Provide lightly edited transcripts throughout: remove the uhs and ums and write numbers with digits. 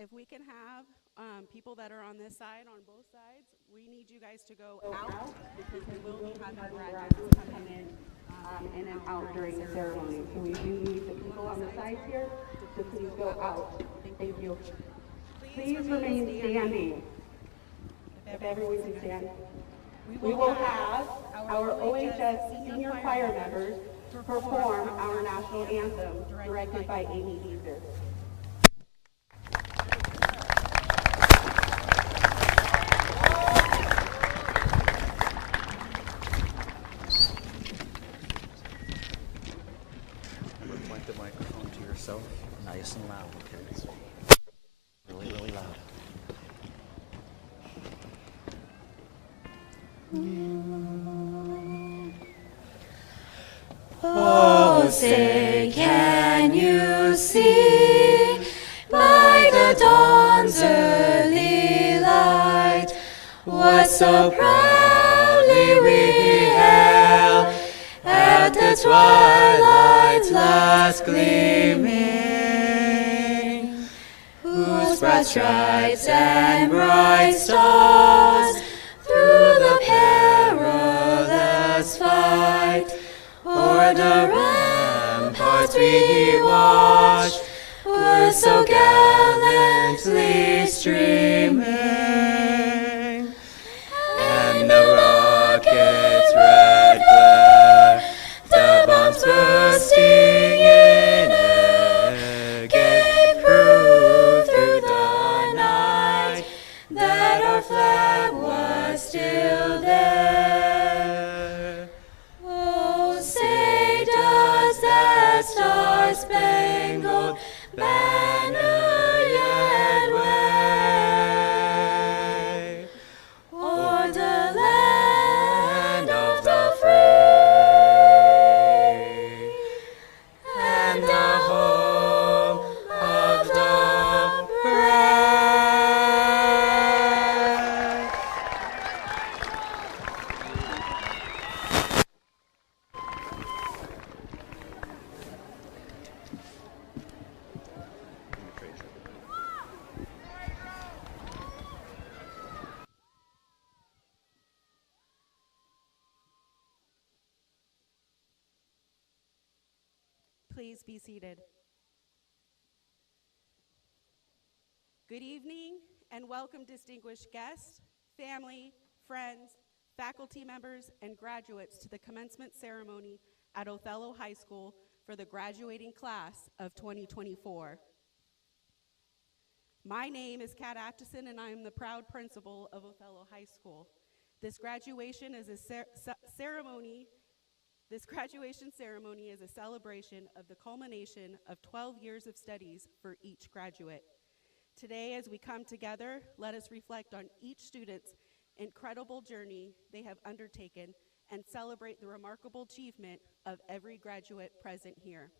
If we can have people that are on this side, on both sides, we need you guys to go out because we will be having graduates come in and out during the ceremony. So we do need the people on the sides here to please go out. Thank you. Please remain standing. If everyone can stand. We will have our OHS senior choir members perform our national anthem directed by Amy Deezer. Point the microphone to yourself, nice and loud, okay? It's really, really loud. Oh, say, can you see by the dawn's early light what so proudly we hailed at the twilight's last gleaming, whose broad stripes and bright stars through the perilous fight o'er the ramparts we watched were so gallantly streaming, and the rocket's red glare, the bombs bursting in air, gave proof through the night that our flag was still there. Oh, say, does that star-spangled banner yet wave o'er the land of the free and the home of the brave? Please be seated. Good evening and welcome, distinguished guests, family, friends, faculty members, and graduates to the commencement ceremony at Othello High School for the graduating class of 2024. My name is Kat Atchison and I am the proud principal of Othello High School. This graduation ceremony is a celebration of the culmination of 12 years of studies for each graduate. Today, as we come together, let us reflect on each student's incredible journey they have undertaken and celebrate the remarkable achievement of every graduate present here.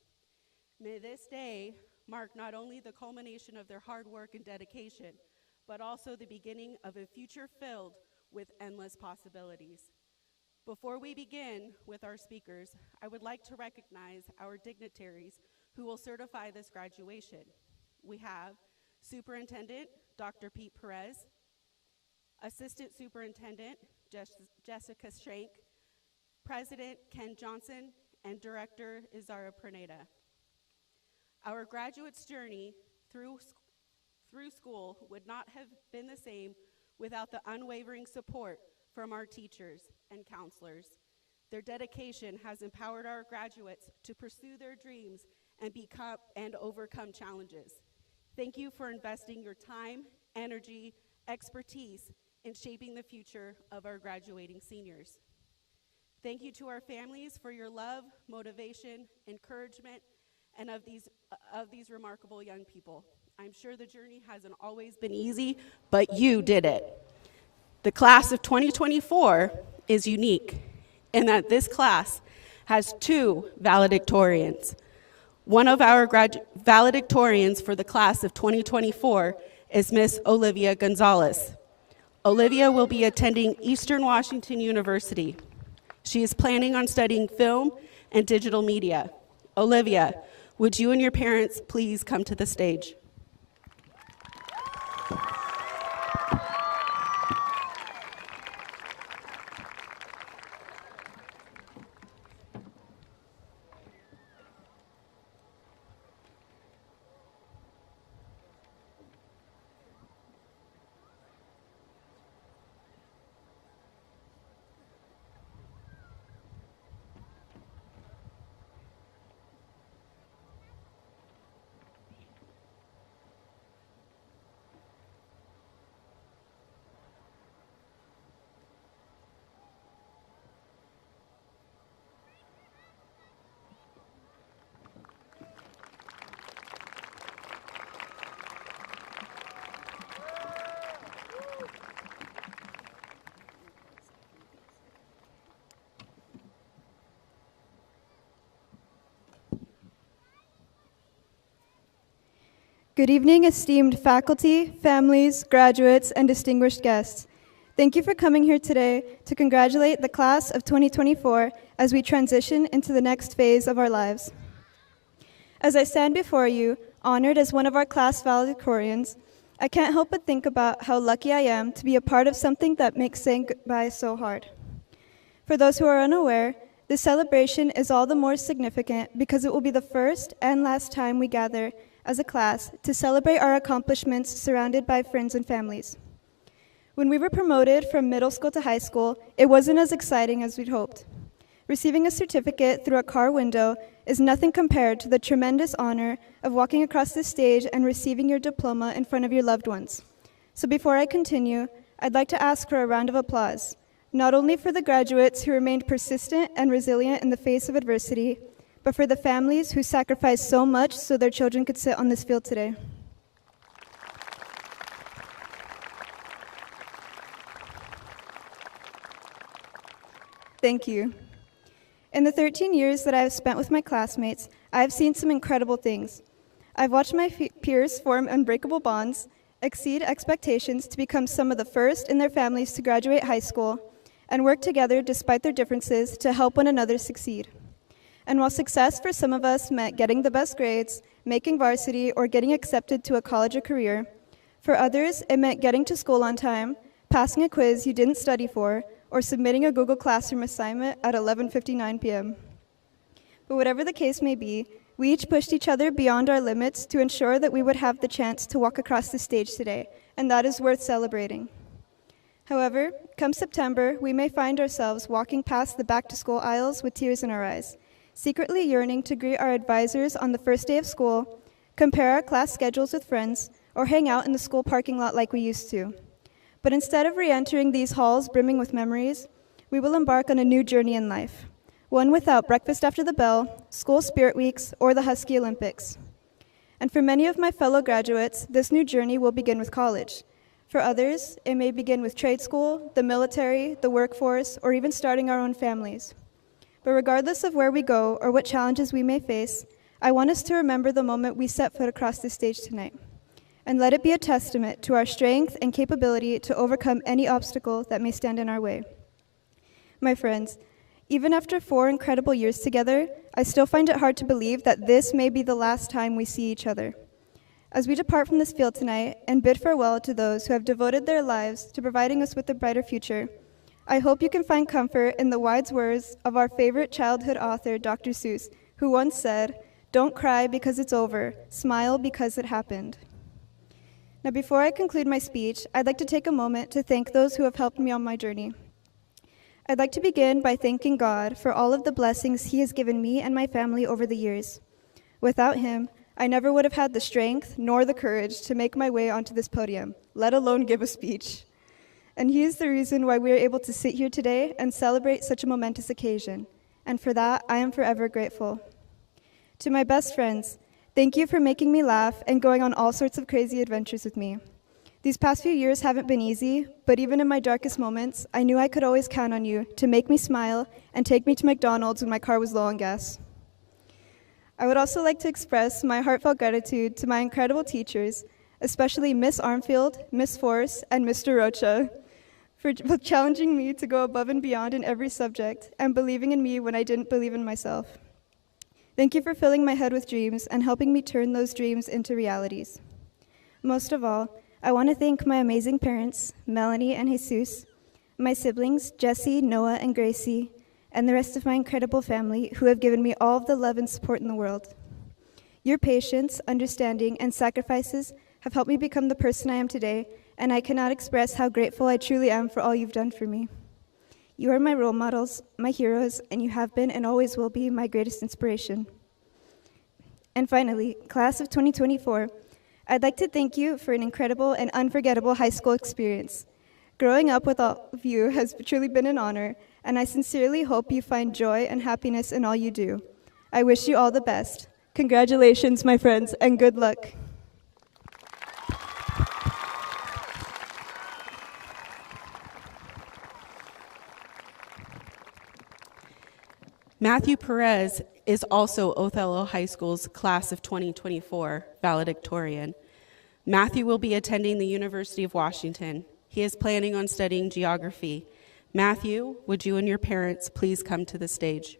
May this day mark not only the culmination of their hard work and dedication, but also the beginning of a future filled with endless possibilities. Before we begin with our speakers, I would like to recognize our dignitaries who will certify this graduation. We have Superintendent Dr. Pete Perez, Assistant Superintendent Jessica Schenk, President Ken Johnson, and Director Izara Perneda. Our graduates' journey through school would not have been the same without the unwavering support from our teachers and counselors. Their dedication has empowered our graduates to pursue their dreams and overcome challenges. Thank you for investing your time, energy, expertise in shaping the future of our graduating seniors. Thank you to our families for your love, motivation, encouragement, and of these remarkable young people. I'm sure the journey hasn't always been easy, but you did it. The class of 2024 is unique in that this class has two valedictorians. One of our valedictorians for the class of 2024 is Miss Olivia Gonzalez. Olivia will be attending Eastern Washington University. She is planning on studying film and digital media. Olivia, would you and your parents please come to the stage? Good evening, esteemed faculty, families, graduates, and distinguished guests. Thank you for coming here today to congratulate the class of 2024 as we transition into the next phase of our lives. As I stand before you, honored as one of our class valedictorians, I can't help but think about how lucky I am to be a part of something that makes saying goodbye so hard. For those who are unaware, this celebration is all the more significant because it will be the first and last time we gather as a class to celebrate our accomplishments surrounded by friends and families. When we were promoted from middle school to high school, it wasn't as exciting as we'd hoped. Receiving a certificate through a car window is nothing compared to the tremendous honor of walking across the stage and receiving your diploma in front of your loved ones. So before I continue, I'd like to ask for a round of applause, not only for the graduates who remained persistent and resilient in the face of adversity, but for the families who sacrificed so much so their children could sit on this field today. Thank you. In the 13 years that I have spent with my classmates, I have seen some incredible things. I've watched my peers form unbreakable bonds, exceed expectations to become some of the first in their families to graduate high school, and work together despite their differences to help one another succeed. And while success for some of us meant getting the best grades, making varsity, or getting accepted to a college or career, for others it meant getting to school on time, passing a quiz you didn't study for, or submitting a Google Classroom assignment at 11:59 p.m. But whatever the case may be, we each pushed each other beyond our limits to ensure that we would have the chance to walk across the stage today, and that is worth celebrating. However, come September, we may find ourselves walking past the back-to-school aisles with tears in our eyes, secretly yearning to greet our advisors on the first day of school, compare our class schedules with friends, or hang out in the school parking lot like we used to. But instead of re-entering these halls brimming with memories, we will embark on a new journey in life, one without breakfast after the bell, school spirit weeks, or the Husky Olympics. And for many of my fellow graduates, this new journey will begin with college. For others, it may begin with trade school, the military, the workforce, or even starting our own families. But regardless of where we go or what challenges we may face, I want us to remember the moment we set foot across this stage tonight. And let it be a testament to our strength and capability to overcome any obstacle that may stand in our way. My friends, even after 4 incredible years together, I still find it hard to believe that this may be the last time we see each other. As we depart from this field tonight and bid farewell to those who have devoted their lives to providing us with a brighter future, I hope you can find comfort in the wise words of our favorite childhood author, Dr. Seuss, who once said, "Don't cry because it's over, smile because it happened." Now, before I conclude my speech, I'd like to take a moment to thank those who have helped me on my journey. I'd like to begin by thanking God for all of the blessings He has given me and my family over the years. Without Him, I never would have had the strength nor the courage to make my way onto this podium, let alone give a speech. And He is the reason why we are able to sit here today and celebrate such a momentous occasion. And for that, I am forever grateful. To my best friends, thank you for making me laugh and going on all sorts of crazy adventures with me. These past few years haven't been easy, but even in my darkest moments, I knew I could always count on you to make me smile and take me to McDonald's when my car was low on gas. I would also like to express my heartfelt gratitude to my incredible teachers, especially Miss Armfield, Miss Force, and Mr. Rocha, for challenging me to go above and beyond in every subject and believing in me when I didn't believe in myself. Thank you for filling my head with dreams and helping me turn those dreams into realities. Most of all, I want to thank my amazing parents, Melanie and Jesus, my siblings, Jesse, Noah, and Gracie, and the rest of my incredible family who have given me all of the love and support in the world. Your patience, understanding, and sacrifices have helped me become the person I am today, and I cannot express how grateful I truly am for all you've done for me. You are my role models, my heroes, and you have been and always will be my greatest inspiration. And finally, class of 2024, I'd like to thank you for an incredible and unforgettable high school experience. Growing up with all of you has truly been an honor, and I sincerely hope you find joy and happiness in all you do. I wish you all the best. Congratulations, my friends, and good luck. Matthew Perez is also Othello High School's class of 2024 valedictorian. Matthew will be attending the University of Washington. He is planning on studying geography. Matthew, would you and your parents please come to the stage?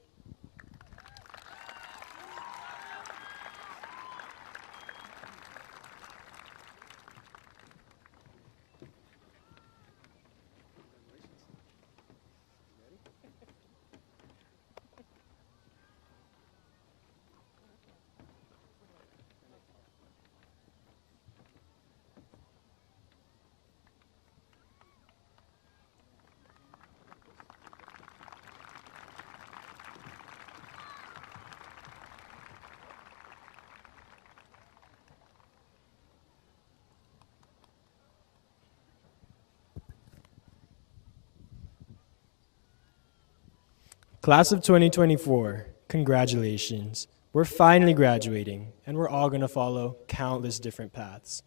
Class of 2024, congratulations. We're finally graduating, and we're all going to follow countless different paths.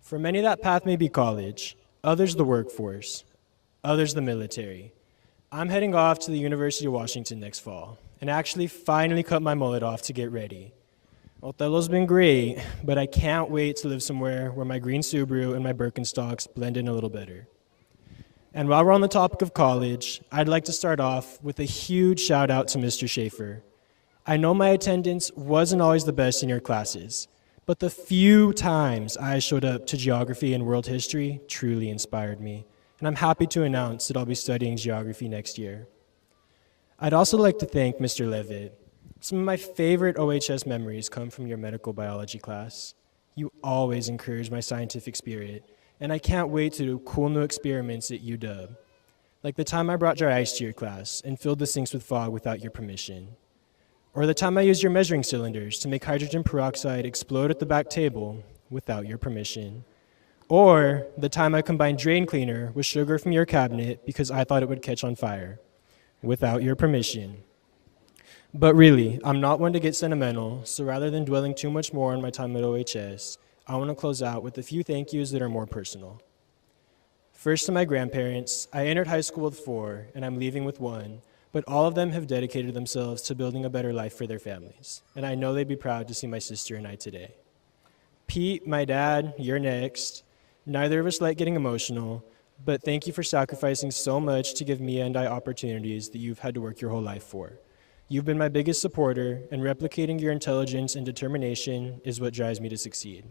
For many, that path may be college, others the workforce, others the military. I'm heading off to the University of Washington next fall, and actually finally cut my mullet off to get ready. Othello's been great, but I can't wait to live somewhere where my green Subaru and my Birkenstocks blend in a little better. And while we're on the topic of college, I'd like to start off with a huge shout out to Mr. Schaefer. I know my attendance wasn't always the best in your classes, but the few times I showed up to geography and world history truly inspired me, and I'm happy to announce that I'll be studying geography next year. I'd also like to thank Mr. Levitt. Some of my favorite OHS memories come from your medical biology class. You always encourage my scientific spirit, and I can't wait to do cool new experiments at UW, like the time I brought dry ice to your class and filled the sinks with fog without your permission, or the time I used your measuring cylinders to make hydrogen peroxide explode at the back table without your permission, or the time I combined drain cleaner with sugar from your cabinet because I thought it would catch on fire without your permission. But really, I'm not one to get sentimental, so rather than dwelling too much more on my time at OHS, I want to close out with a few thank yous that are more personal. First, to my grandparents. I entered high school with 4, and I'm leaving with 1, but all of them have dedicated themselves to building a better life for their families, and I know they'd be proud to see my sister and I today. Pete, my dad, you're next. Neither of us like getting emotional, but thank you for sacrificing so much to give me and I opportunities that you've had to work your whole life for. You've been my biggest supporter, and replicating your intelligence and determination is what drives me to succeed.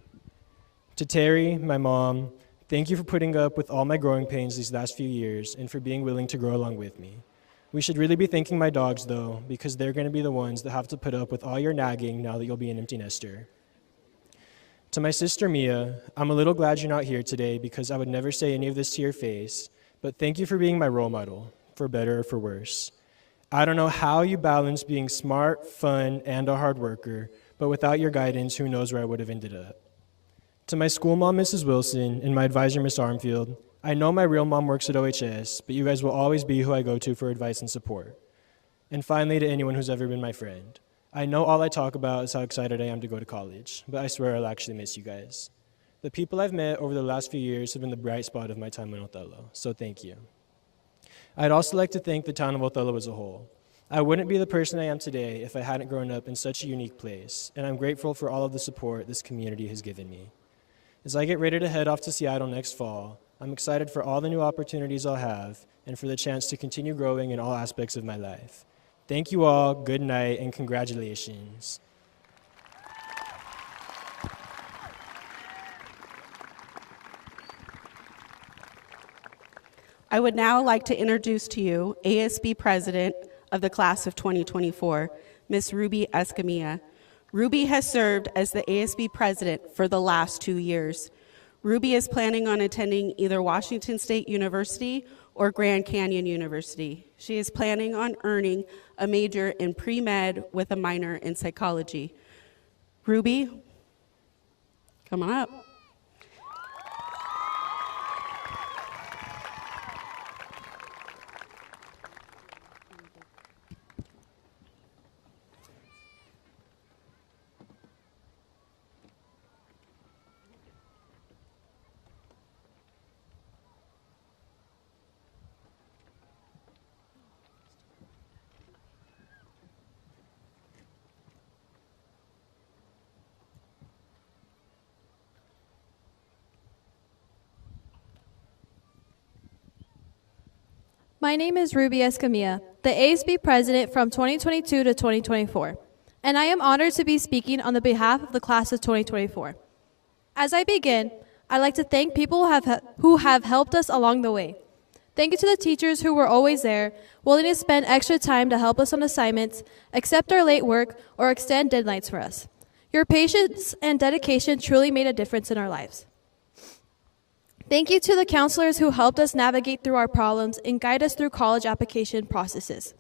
To Terry, my mom, thank you for putting up with all my growing pains these last few years and for being willing to grow along with me. We should really be thanking my dogs, though, because they're going to be the ones that have to put up with all your nagging now that you'll be an empty nester. To my sister, Mia, I'm a little glad you're not here today because I would never say any of this to your face, but thank you for being my role model, for better or for worse. I don't know how you balance being smart, fun, and a hard worker, but without your guidance, who knows where I would have ended up. To my school mom, Mrs. Wilson, and my advisor, Miss Armfield, I know my real mom works at OHS, but you guys will always be who I go to for advice and support. And finally, to anyone who's ever been my friend. I know all I talk about is how excited I am to go to college, but I swear I'll actually miss you guys. The people I've met over the last few years have been the bright spot of my time in Othello, so thank you. I'd also like to thank the town of Othello as a whole. I wouldn't be the person I am today if I hadn't grown up in such a unique place, and I'm grateful for all of the support this community has given me. As I get ready to head off to Seattle next fall, I'm excited for all the new opportunities I'll have and for the chance to continue growing in all aspects of my life. Thank you all, good night, and congratulations. I would now like to introduce to you ASB President of the Class of 2024, Ms. Ruby Escamilla. Ruby has served as the ASB President for the last 2 years. Ruby is planning on attending either Washington State University or Grand Canyon University. She is planning on earning a major in pre-med with a minor in psychology. Ruby, come on up. My name is Ruby Escamilla, the ASB president from 2022 to 2024, and I am honored to be speaking on the behalf of the class of 2024. As I begin, I'd like to thank people who have helped us along the way. Thank you to the teachers who were always there, willing to spend extra time to help us on assignments, accept our late work, or extend deadlines for us. Your patience and dedication truly made a difference in our lives. Thank you to the counselors who helped us navigate through our problems and guide us through college application processes.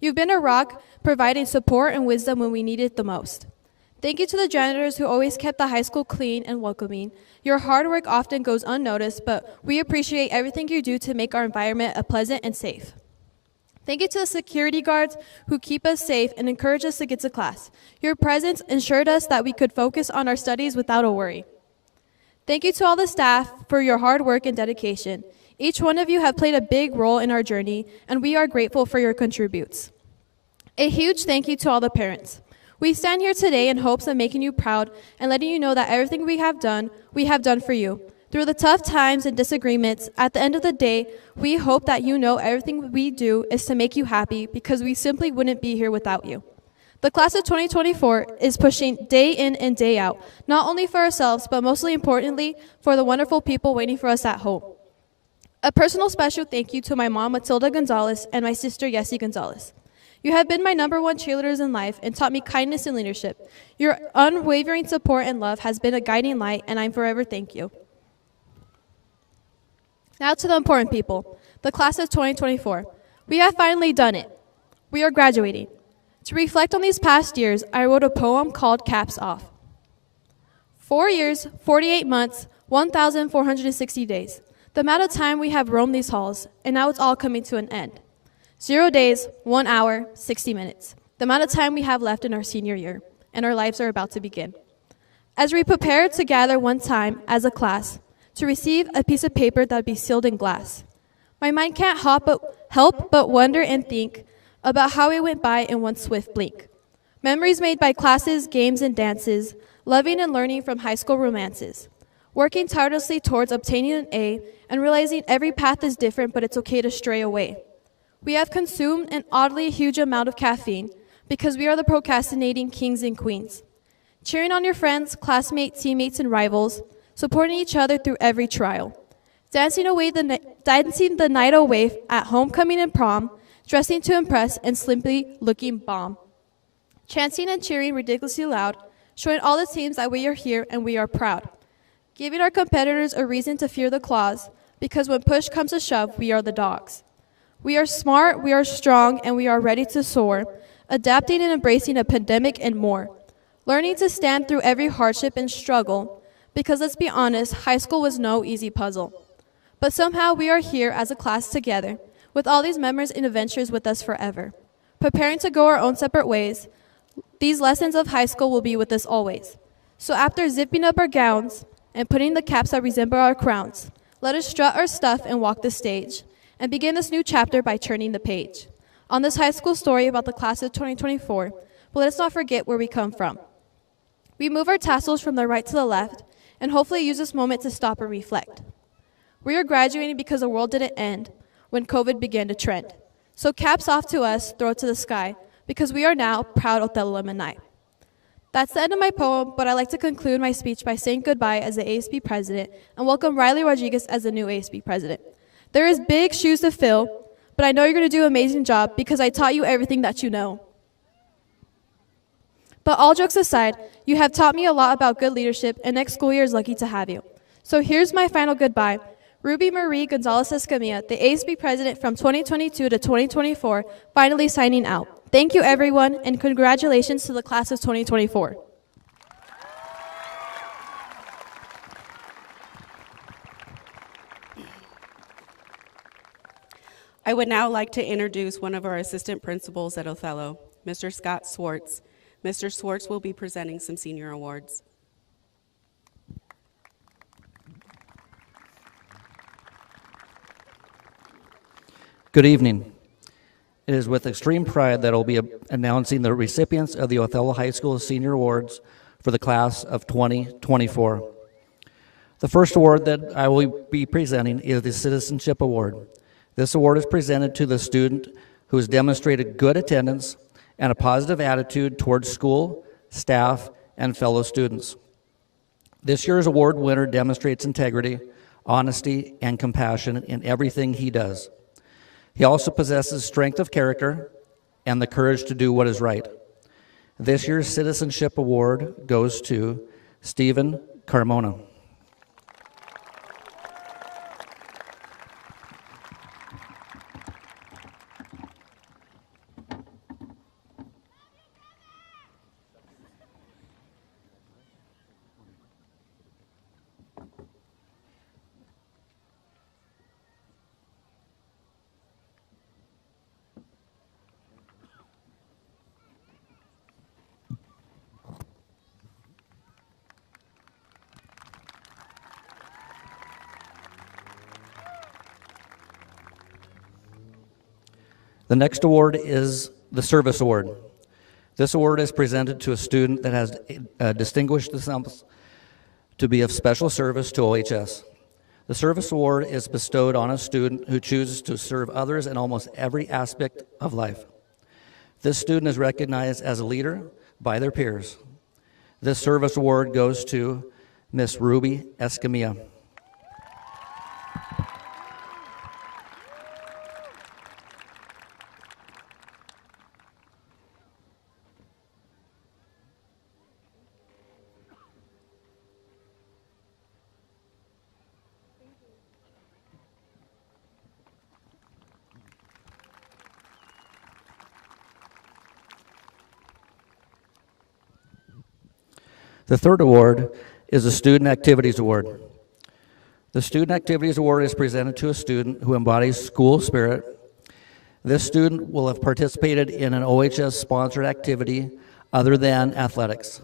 You've been a rock, providing support and wisdom when we needed it the most. Thank you to the janitors who always kept the high school clean and welcoming. Your hard work often goes unnoticed, but we appreciate everything you do to make our environment pleasant and safe. Thank you to the security guards who keep us safe and encourage us to get to class. Your presence ensured us that we could focus on our studies without a worry. Thank you to all the staff for your hard work and dedication. Each one of you have played a big role in our journey, and we are grateful for your contributes. A huge thank you to all the parents. We stand here today in hopes of making you proud and letting you know that everything we have done for you. Through the tough times and disagreements, at the end of the day, we hope that you know everything we do is to make you happy because we simply wouldn't be here without you. The class of 2024 is pushing day in and day out, not only for ourselves, but mostly importantly, for the wonderful people waiting for us at home. A personal special thank you to my mom, Matilda Gonzalez, and my sister, Yessie Gonzalez. You have been my #1 cheerleaders in life and taught me kindness and leadership. Your unwavering support and love has been a guiding light, and I'm forever thank you. Now to the important people, the class of 2024. We have finally done it. We are graduating. To reflect on these past years, I wrote a poem called Caps Off. 4 years, 48 months, 1,460 days. The amount of time we have roamed these halls, and now it's all coming to an end. 0 days, 1 hour, 60 minutes. The amount of time we have left in our senior year, and our lives are about to begin. As we prepare to gather one time as a class to receive a piece of paper that would be sealed in glass, my mind can't help but wonder and think about how it went by in one swift blink. Memories made by classes, games, and dances, loving and learning from high school romances, working tirelessly towards obtaining an A, and realizing every path is different, but it's okay to stray away. We have consumed an oddly huge amount of caffeine because we are the procrastinating kings and queens. Cheering on your friends, classmates, teammates, and rivals, supporting each other through every trial. Dancing the night away at homecoming and prom, dressing to impress and simply looking bomb. Chanting and cheering ridiculously loud, showing all the teams that we are here and we are proud. Giving our competitors a reason to fear the claws, because when push comes to shove, we are the dogs. We are smart, we are strong, and we are ready to soar, adapting and embracing a pandemic and more. Learning to stand through every hardship and struggle, because let's be honest, high school was no easy puzzle. But somehow we are here as a class together, with all these memories and adventures with us forever. Preparing to go our own separate ways, these lessons of high school will be with us always. So after zipping up our gowns and putting the caps that resemble our crowns, let us strut our stuff and walk the stage, and begin this new chapter by turning the page. On this high school story about the class of 2024, but let us not forget where we come from. We move our tassels from the right to the left, and hopefully use this moment to stop and reflect. We are graduating because the world didn't end when COVID began to trend. So caps off to us, throw it to the sky, because we are now proud Othello alumni. That's the end of my poem, but I'd like to conclude my speech by saying goodbye as the ASB president and welcome Riley Rodriguez as the new ASB president. There is big shoes to fill, but I know you're going to do an amazing job because I taught you everything that you know. But all jokes aside, you have taught me a lot about good leadership, and next school year is lucky to have you. So here's my final goodbye. Ruby Marie Gonzalez Escamilla, the ASB president from 2022 to 2024, finally signing out. Thank you, everyone, and congratulations to the class of 2024. I would now like to introduce one of our assistant principals at Othello, Mr. Scott Swartz. Mr. Swartz will be presenting some senior awards. Good evening. It is with extreme pride that I'll be announcing the recipients of the Othello High School Senior Awards for the class of 2024. The first award that I will be presenting is the Citizenship Award. This award is presented to the student who has demonstrated good attendance and a positive attitude towards school, staff, and fellow students. This year's award winner demonstrates integrity, honesty, and compassion in everything he does. He also possesses strength of character and the courage to do what is right. This year's Citizenship Award goes to Stephen Carmona. The next award is the Service Award. This award is presented to a student that has distinguished themselves to be of special service to OHS. The Service Award is bestowed on a student who chooses to serve others in almost every aspect of life. This student is recognized as a leader by their peers. This Service Award goes to Miss Ruby Escamilla. The third award is the Student Activities Award. The Student Activities Award is presented to a student who embodies school spirit. This student will have participated in an OHS-sponsored activity other than athletics.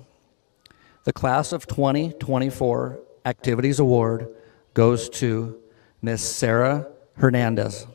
The Class of 2024 Activities Award goes to Miss Sarah Hernandez.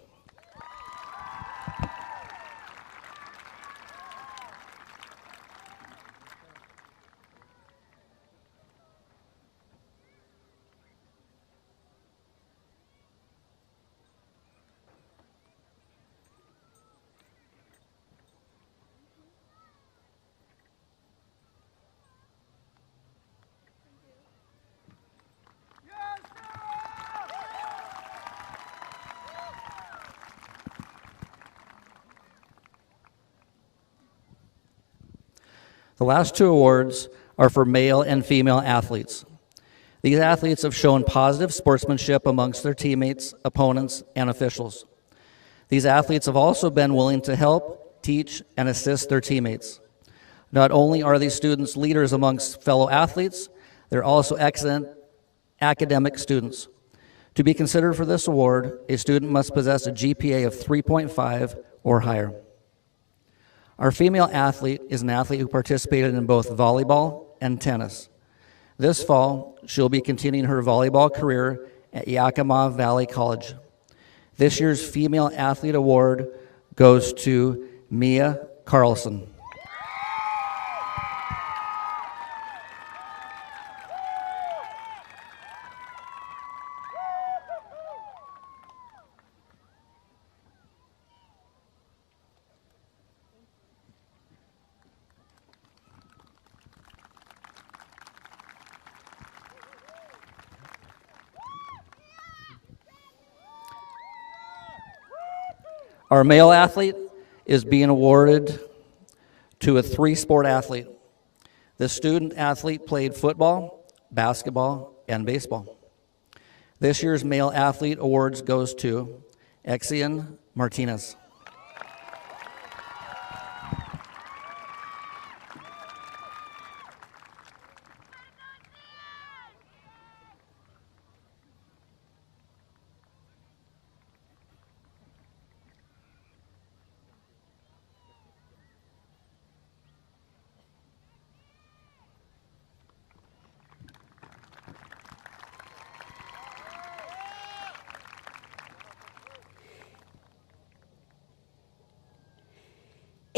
The last two awards are for male and female athletes. These athletes have shown positive sportsmanship amongst their teammates, opponents, and officials. These athletes have also been willing to help, teach, and assist their teammates. Not only are these students leaders amongst fellow athletes, they're also excellent academic students. To be considered for this award, a student must possess a GPA of 3.5 or higher. Our female athlete is an athlete who participated in both volleyball and tennis. This fall, she'll be continuing her volleyball career at Yakima Valley College. This year's Female Athlete Award goes to Mia Carlson. Our male athlete is being awarded to a three-sport athlete. The student athlete played football, basketball, and baseball. This year's male athlete awards goes to Exian Martinez.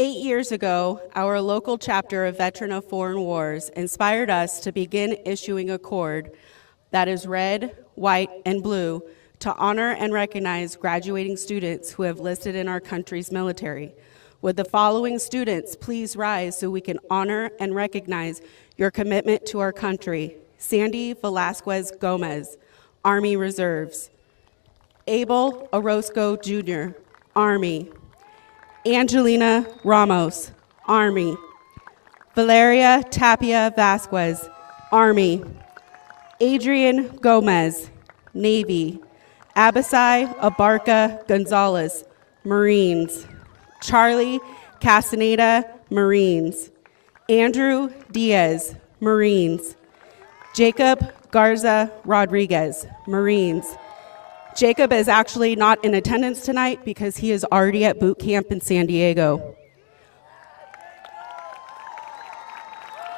Eight years ago, our local chapter of Veteran of Foreign Wars inspired us to begin issuing a cord that is red, white, and blue to honor and recognize graduating students who have enlisted in our country's military. Would the following students please rise so we can honor and recognize your commitment to our country? Sandy Velasquez Gomez, Army Reserves. Abel Orozco Jr., Army. Angelina Ramos, Army. Valeria Tapia Vasquez, Army. Adrian Gomez, Navy. Abisai Abarca Gonzalez, Marines. Charlie Castaneda, Marines. Andrew Diaz, Marines. Jacob Garza Rodriguez, Marines. Jacob is actually not in attendance tonight because he is already at boot camp in San Diego.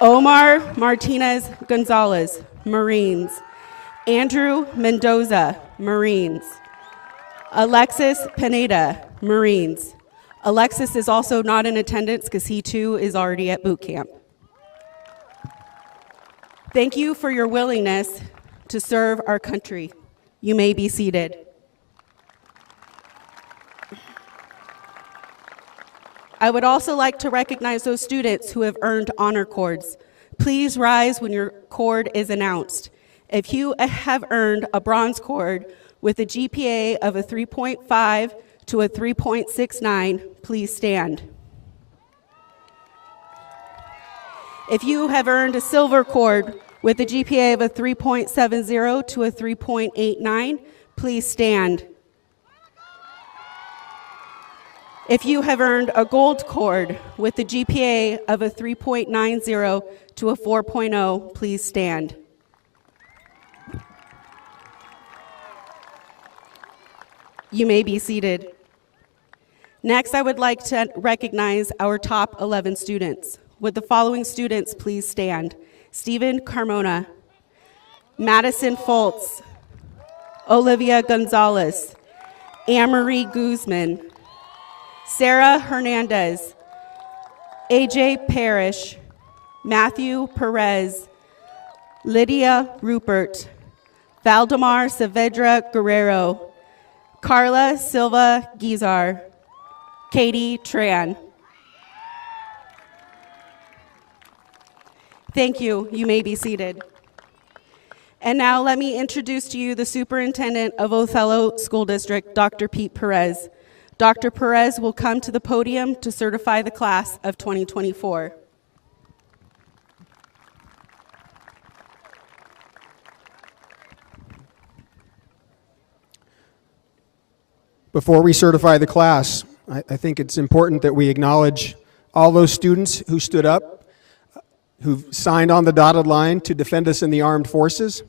Omar Martinez Gonzalez, Marines. Andrew Mendoza, Marines. Alexis Pineda, Marines. Alexis is also not in attendance because he too is already at boot camp. Thank you for your willingness to serve our country. You may be seated. I would also like to recognize those students who have earned honor cords. Please rise when your cord is announced. If you have earned a bronze cord with a GPA of a 3.5 to a 3.69, please stand. If you have earned a silver cord with a GPA of a 3.70 to a 3.89, please stand. If you have earned a gold cord with a GPA of a 3.90 to a 4.0, please stand. You may be seated. Next, I would like to recognize our top 11 students. Would the following students please stand? Stephen Carmona, Madison Foltz, Olivia Gonzalez, Anne-Marie Guzman, Sarah Hernandez, AJ Parrish, Matthew Perez, Lydia Rupert, Valdemar Saavedra Guerrero, Carla Silva Guizar, Katie Tran. Thank you. You may be seated. And now let me introduce to you the Superintendent of Othello School District, Dr. Pete Perez. Dr. Perez will come to the podium to certify the class of 2024. Before we certify the class, I think it's important that we acknowledge all those students who stood up, who've signed on the dotted line to defend us in the armed forces.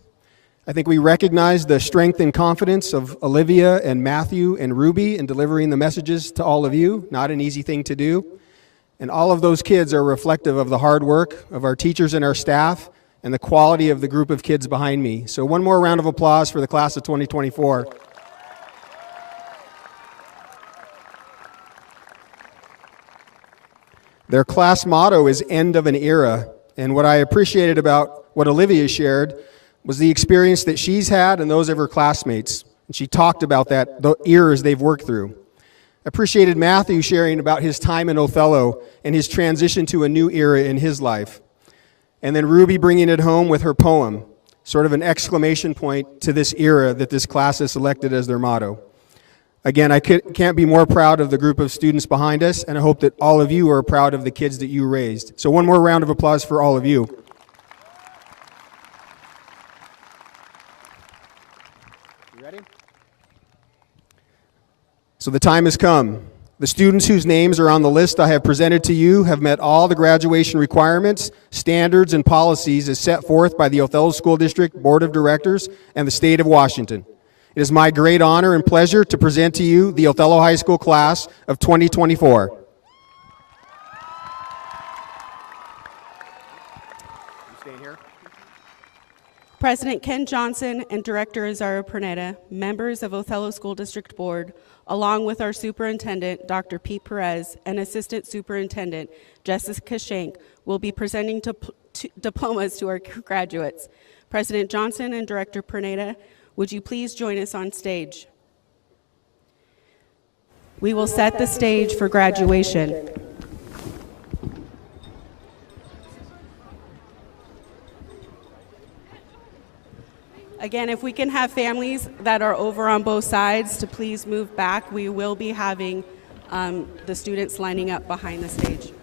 I think we recognize the strength and confidence of Olivia and Matthew and Ruby in delivering the messages to all of you. Not an easy thing to do. And all of those kids are reflective of the hard work of our teachers and our staff and the quality of the group of kids behind me. So one more round of applause for the class of 2024. Their class motto is "End of an Era," and what I appreciated about what Olivia shared was the experience that she's had and those of her classmates. And she talked about that, the eras they've worked through. I appreciated Matthew sharing about his time in Othello and his transition to a new era in his life. And then Ruby bringing it home with her poem, sort of an exclamation point to this era that this class has selected as their motto. Again, I can't be more proud of the group of students behind us, and I hope that all of you are proud of the kids that you raised. So one more round of applause for all of you. You ready? So the time has come. The students whose names are on the list I have presented to you have met all the graduation requirements, standards, and policies as set forth by the Othello School District Board of Directors and the State of Washington. It is my great honor and pleasure to present to you the Othello High School class of 2024. President Ken Johnson and Director Azara Pernetta, members of Othello School District Board, along with our Superintendent, Dr. Pete Perez, and Assistant Superintendent, Jessica Shank, will be presenting diplomas to our graduates. President Johnson and Director Pernetta Would you please join us on stage? We will set the stage for graduation. Again, if we can have families that are over on both sides to please move back, we will be having the students lining up behind the stage.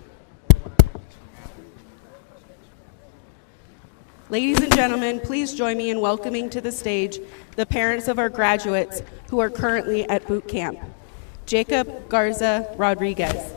Ladies and gentlemen, please join me in welcoming to the stage the parents of our graduates who are currently at boot camp. Jacob Garza Rodriguez.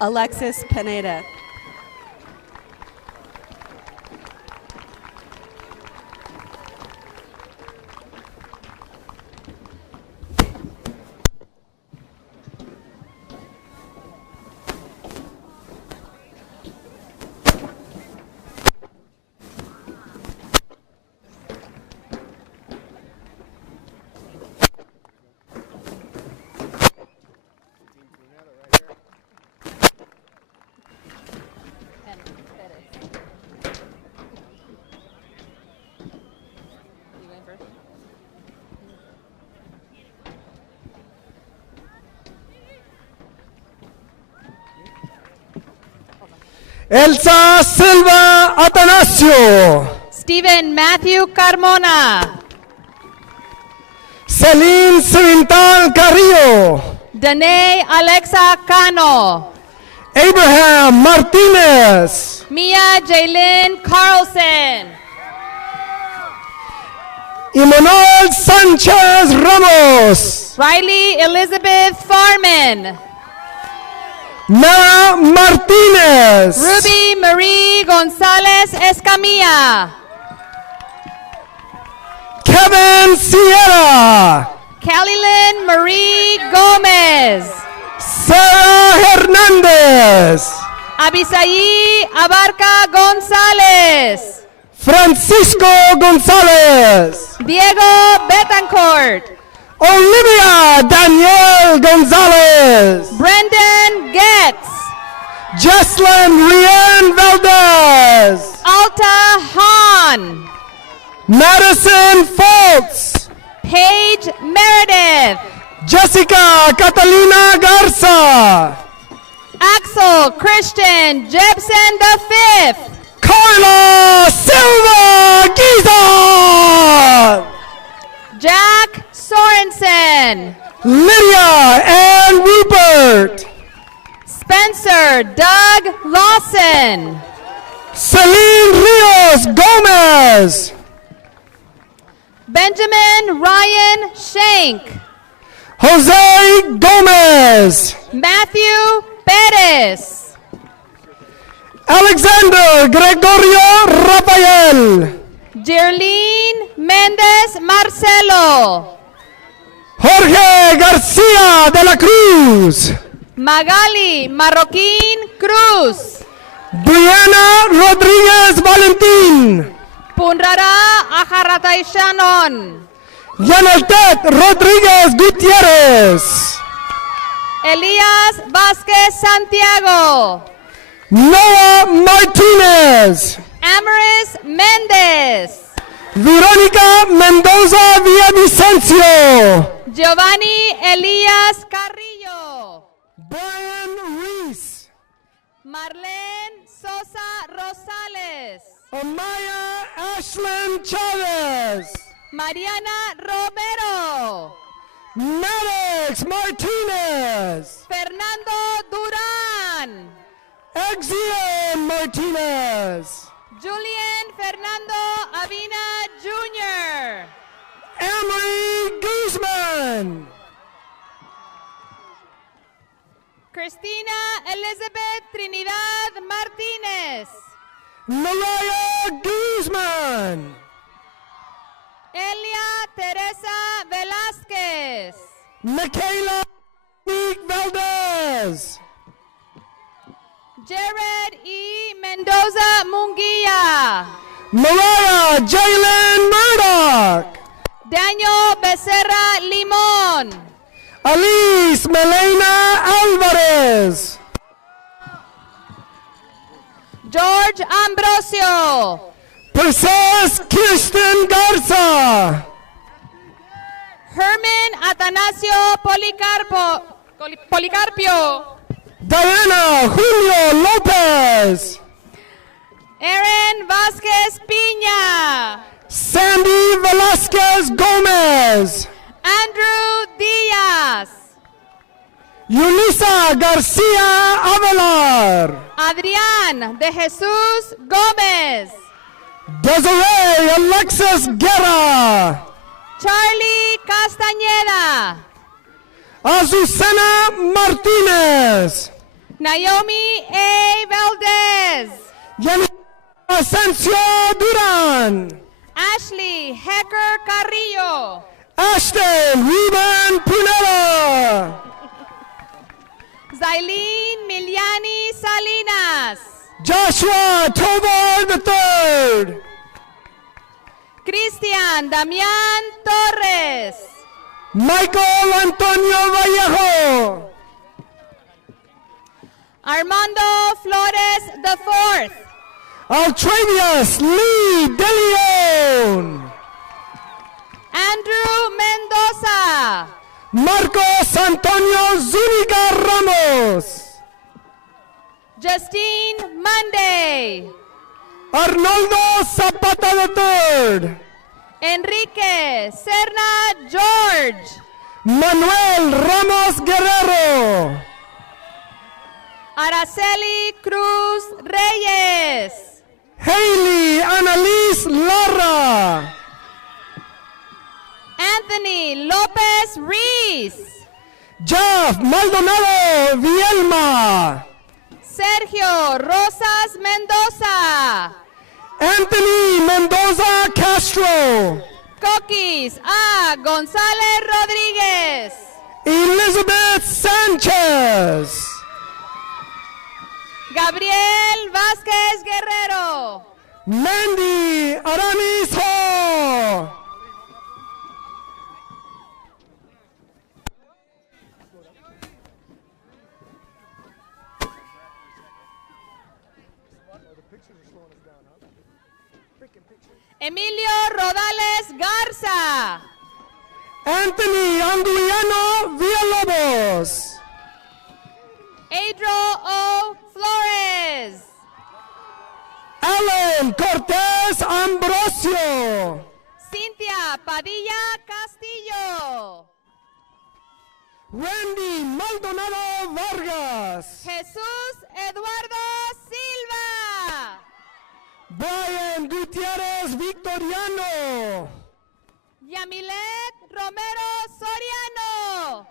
Alexis Pineda. Elsa Silva Atanasio. Stephen Matthew Carmona. Celine Cimental Carrillo. Danae Alexa Cano. Abraham Martinez. Mia Jaylin Carlson. Emmanuel Sanchez Ramos. Riley Elizabeth Farman. Mara Martinez. Ruby Marie Gonzalez Escamilla. Kevin Sierra. Calilyn Marie Gomez. Sarah Hernandez. Abisaí Abarca Gonzalez. Francisco Gonzalez. Diego Betancourt. Olivia Danielle Gonzalez. Brendan Getz. Jesslyn Rian Valdez. Alta Han. Madison Foltz. Paige Meredith. Jessica Catalina Garza. Axel Christian Jebsen V. Carla Silva Giza. Jack Sorensen. Lydia Ann Rupert. Spencer Doug Lawson. Celine Rios Gomez. Benjamin Ryan Shank. Jose Gomez. Matthew Perez. Alexander Gregorio Rafael. Jerlene Mendez Marcelo. Jorge García de la Cruz. Magali Marroquín Cruz. Brianna Rodríguez Valentín. Punrara Ajaratay Shannon. Yanaltet Rodríguez Gutiérrez. Elías Vázquez Santiago. Noah Martínez. Amaris Méndez. Verónica Mendoza Villavicencio. Giovanni Elías Carrillo. Brian Reese. Marlene Sosa Rosales. Amaya Ashlyn Chavez. Mariana Romero. Maddox Martinez. Fernando Durán. Exian Martinez. Julian Fernando Avina Jr. Emery Guzman. Cristina Elizabeth Trinidad Martínez. Malaya Guzman. Elia Teresa Velázquez. Michaela Valdez. Jared E. Mendoza Munguia. Mariah Jalen Murdoch. Daniel Becerra Limon. Alice Melena Alvarez. George Ambrosio. Princess Kirsten Garza. Herman Atanasio Policarpio. Diana Julio Lopez. Aaron Vasquez Piña. Sandy Velasquez Gomez. Andrew Diaz. Yulisa Garcia Avelar. Adrián de Jesús Gómez. Desiree Alexis Guerra. Charlie Castañeda. Azucena Martinez. Naomi A. Valdez. Yanira Asensio Duran. Ashley Hecker Carrillo. Ashton Ruben Pineda. Zailene Miliani Salinas. Joshua Tovar III. Cristian Damián Torres. Michael Antonio Vallejo. Armando Flores IV. Altravius Lee De Leon. Andrew Mendoza. Marcos Antonio Zúñiga Ramos. Justine Monday. Arnoldo Zapata III. Enrique Serna George. Manuel Ramos Guerrero. Araceli Cruz Reyes. Hailey Annalise Lara. Anthony Lopez Reese. Jeff Maldonado Vielma. Sergio Rosas Mendoza. Anthony Mendoza Castro. Coquis A. González Rodríguez. Elizabeth Sanchez. Gabriel Vázquez Guerrero. Mandy Aramis Ho. Emilio Rodales Garza. Anthony Anguiano Villalobos. Adro O. Flores. Alan Cortez Ambrosio. Cintia Padilla Castillo. Randy Maldonado Vargas. Jesús Eduardo Silva. Brian Gutierrez Victoriano. Yamilet Romero Soriano.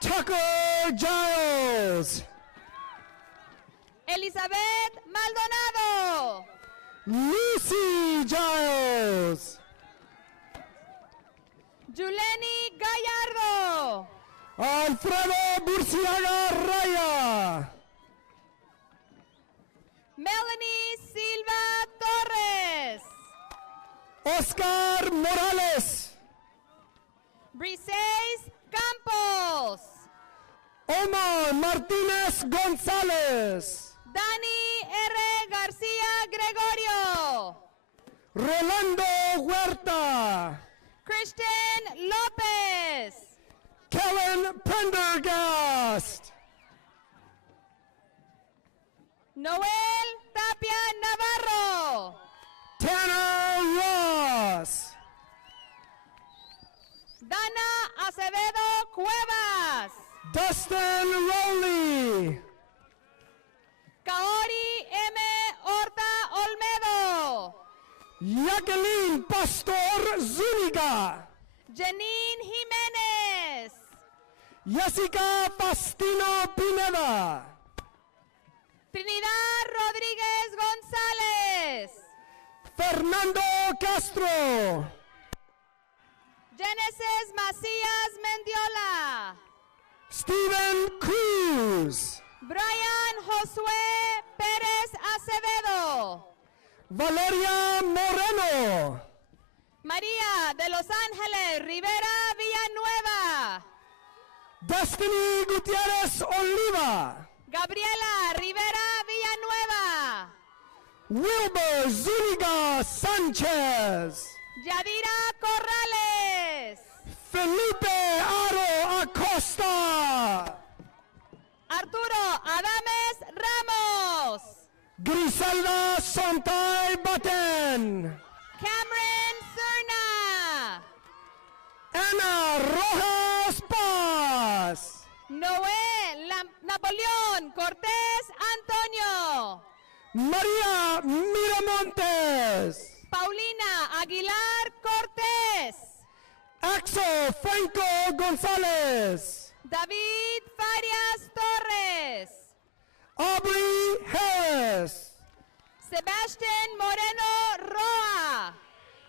Tucker Giles. Elizabeth Maldonado. Lucy Giles. Juleni Gallardo. Alfredo Burciaga Raya. Melanie Silva Torres. Oscar Morales. Briseis Campos. Omar Martínez González. Dani R. García Gregorio. Rolando Huerta. Christian López. Kellen Prendergast. Noel Tapia Navarro. Tanner Ross. Dana Acevedo Cuevas. Dustin Rowley. Kaori M. Horta Olmedo. Jacqueline Pastor Zúñiga. Janine Jiménez. Jessica Pastino Pineda. Trinidad Rodríguez González. Fernando Castro. Genesis Macías Mendiola. Steven Cruz, Brian Josué Pérez Acevedo. Valeria Moreno, María de Los Ángeles Rivera Villanueva. Destiny Gutierrez Oliva, Gabriela Rivera Villanueva. Wilbur Zúñiga Sánchez, Yadira Corrales. Felipe Aro Acosta, Arturo Adames Ramos. Griselda Sontay Baten, Cameron Cerna. Ana Rojas Paz, Noé Napoleón Cortés Antonio. María Miramontes, Paulina Aguilar Cortés. Axel Franco González, David Farias Torres. Aubrey Harris, Sebastián Moreno Roa.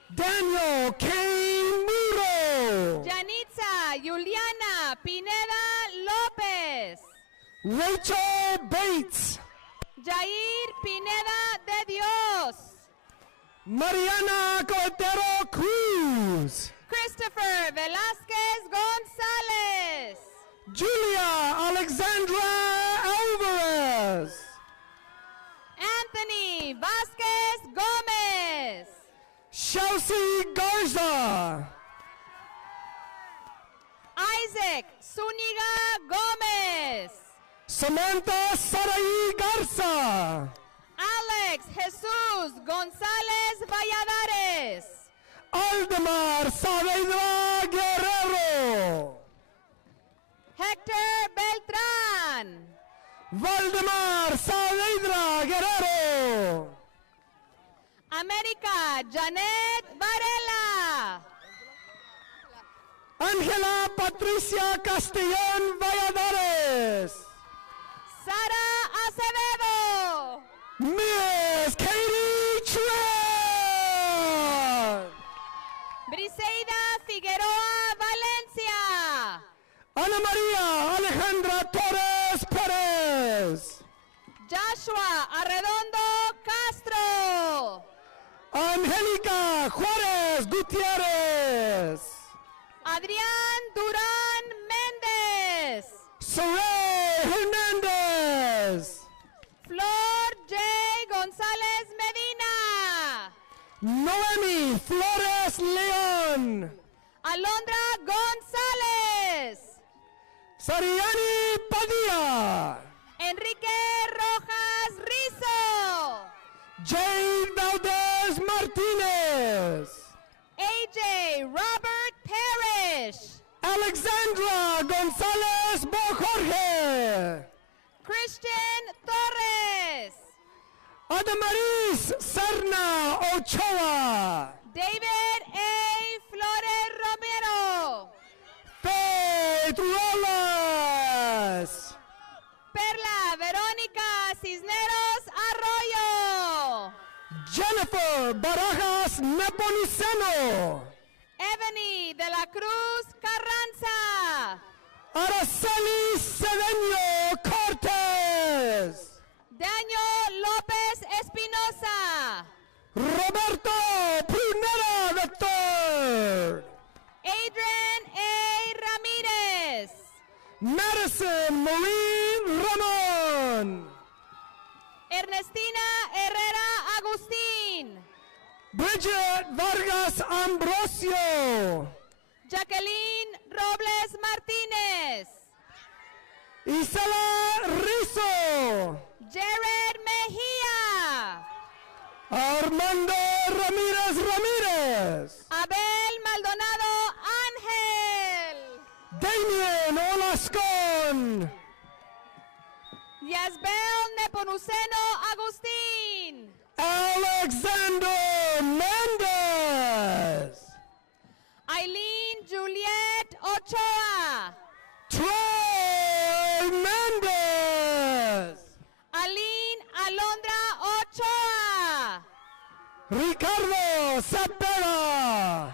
Daniel Kane Muro, Yanitza Juliana Pineda López. Rachel Bates, Jair Pineda de Dios. Mariana Cordero Cruz, Christopher Velázquez González. Julia Alexandra Alvarez, Anthony Vázquez Gómez. Chelsea Garza, Isaac Zúñiga Gómez. Samantha Saraí Garza, Alex Jesús González Valladares. Aldemar Saavedra Guerrero, Héctor Beltrán. Valdemar Saavedra Guerrero, América Janet Varela. Ángela Patricia Castellón Valladares, Sara Acevedo. Miss Katie Tran, Briseida Figueroa Valencia. Ana María Alejandra Torres Pérez, Joshua Arredondo Castro. Angélica Juárez Gutiérrez, Adrián Durán Méndez. Soray Hernández, Flor J. González Medina. Noemi Flores León, Alondra González. Sariani Padilla, Enrique Rojas Rizo. Jane Valdez Martínez, AJ Robert Parrish. Alexandra González Bojorge, Christian Torres. Adamaris Serna Ochoa, David A. Flores Romero. Faith Rolas, Perla Verónica Cisneros Arroyo. Jennifer Barajas Neponiceno, Ebony de la Cruz Carranza. Araceli Cedeño Cortés, Daniel López Espinosa. Roberto Prunera III, Adrian A. Ramírez. Madison Marie Ramón, Ernestina Herrera Agustín. Bridget Vargas Ambrosio, Jacqueline Robles Martínez. Isela Rizzo, Jared Mejía. Armando Ramírez Ramírez, Abel Maldonado Ángel. Damien Olascón, Yasbel Nepomuceno Agustín. Alexander Mendez, Eileen Juliet Ochoa. Troy Mendez, Aline Alondra Ochoa. Ricardo Cepeda,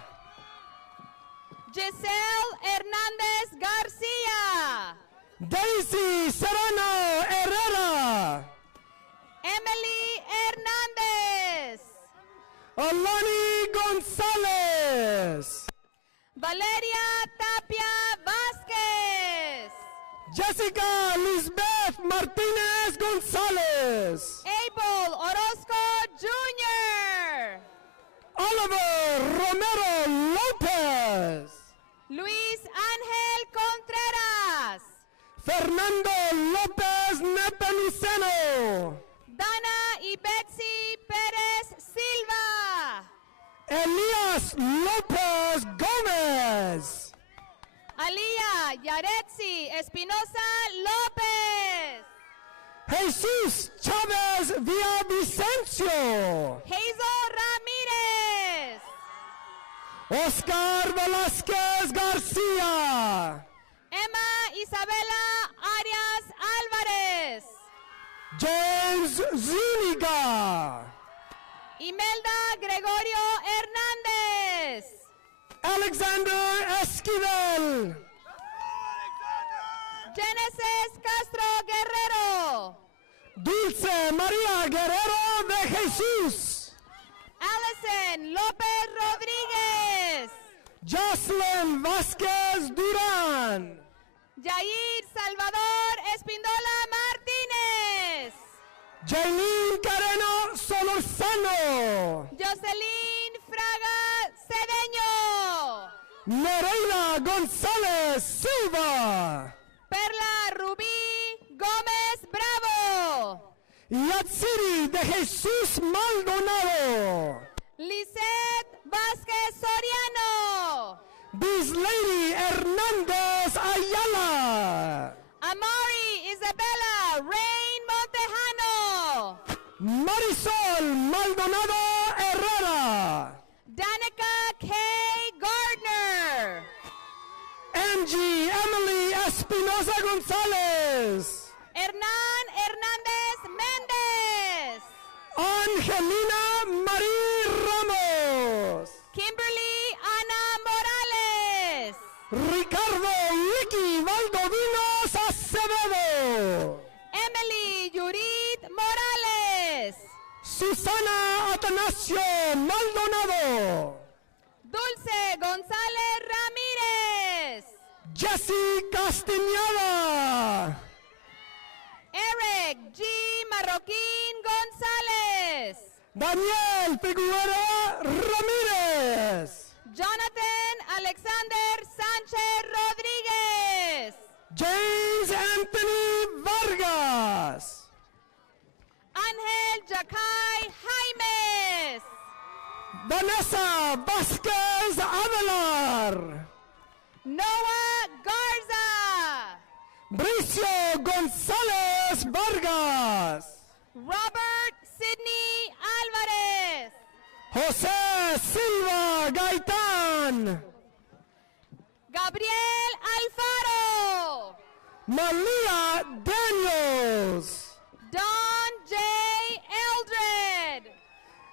Giselle Hernández Garcia. Daisy Serrano Herrera. Emily Hernández. Olani Gonzalez. Valeria Tapia Vázquez. Jessica Lisbeth Martinez Gonzalez. Abel Orozco Jr. Oliver Romero Lopez. Luis Ángel Contreras. Fernando López Nepomuceno. Dana y Betsy Pérez Silva. Elias López Gómez. Alía Yaretsi Espinosa López. Jesus Chávez Villavicencio. Hazel Ramírez. Oscar Velázquez García. Emma Isabela Arias Álvarez. James Zúñiga. Imelda Gregorio Hernández. Alexander Esquivel. Genesis Castro Guerrero. Dulce María Guerrero de Jesús. Allison López Rodríguez. Jocelyn Vázquez Durán. Yair Salvador Espindola Martínez. Jailin Careno Solorzano. Jocelyn Fraga Cedeño. Nereida González Silva. Perla Rubí Gómez Bravo. Yatsiri de Jesús Maldonado. Lisette Vázquez Soriano. Bislady Hernández Ayala. Amari Isabela Rain Montejano. Marisol Maldonado Herrera. Danica K. Gardner. Angie Emily Espinosa González. Hernán Hernández Méndez. Angelina Marie Ramos. Kimberly Ana Morales. Ricardo Licky Valdovinos Acevedo. Emily Yurit Morales. Susana Atanasio Maldonado. Dulce González Ramírez. Jessie Castañeda. Eric G. Marroquín González. Daniel Figueroa Ramírez. Jonathan Alexander Sánchez Rodríguez. James Anthony Vargas. Ángel Jacay Jaimes. Vanessa Vázquez Avelar. Noah Garza. Bricio González Vargas. Robert Sidney Álvarez. José Silva Gaitán. Gabriel Alfaro. Malia Daniels. Don J. Eldred.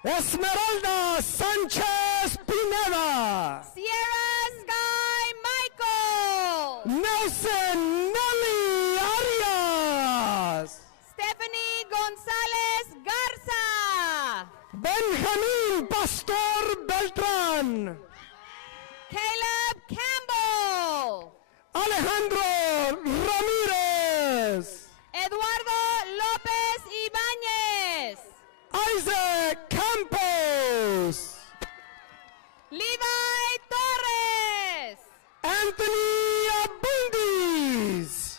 Esmeralda Sánchez Pineda. Sierra Sky Michael. Nelson Nelly Arias. Stephanie González Garza. Benjamín Pastor Beltrán. Caleb Campbell. Alejandro Ramírez. Eduardo López Ibáñez. Isaac Campos. Levi Torres. Anthony Abundis.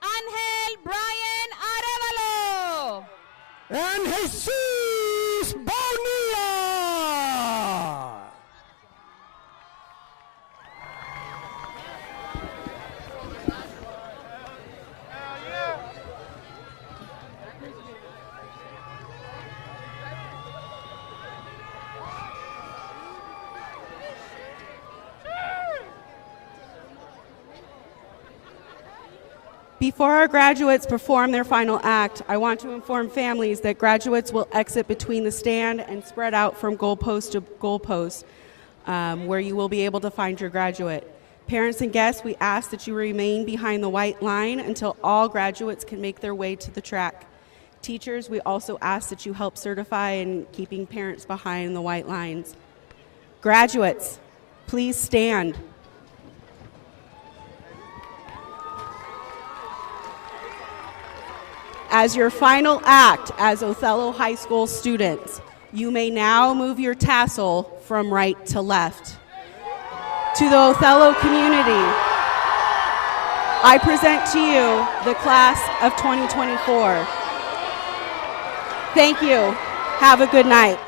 Ángel Brian Arevalo. And Jesus Bonilla. Before our graduates perform their final act, I want to inform families that graduates will exit between the stand and spread out from goalpost to goalpost. where you will be able to find your graduate. Parents and guests, we ask that you remain behind the white line until all graduates can make their way to the track. Teachers, we also ask that you help certify in keeping parents behind the white lines. Graduates, please stand. As your final act as Othello High School students, you may now move your tassel from right to left. To the Othello community, I present to you the class of 2024. Thank you. Have a good night.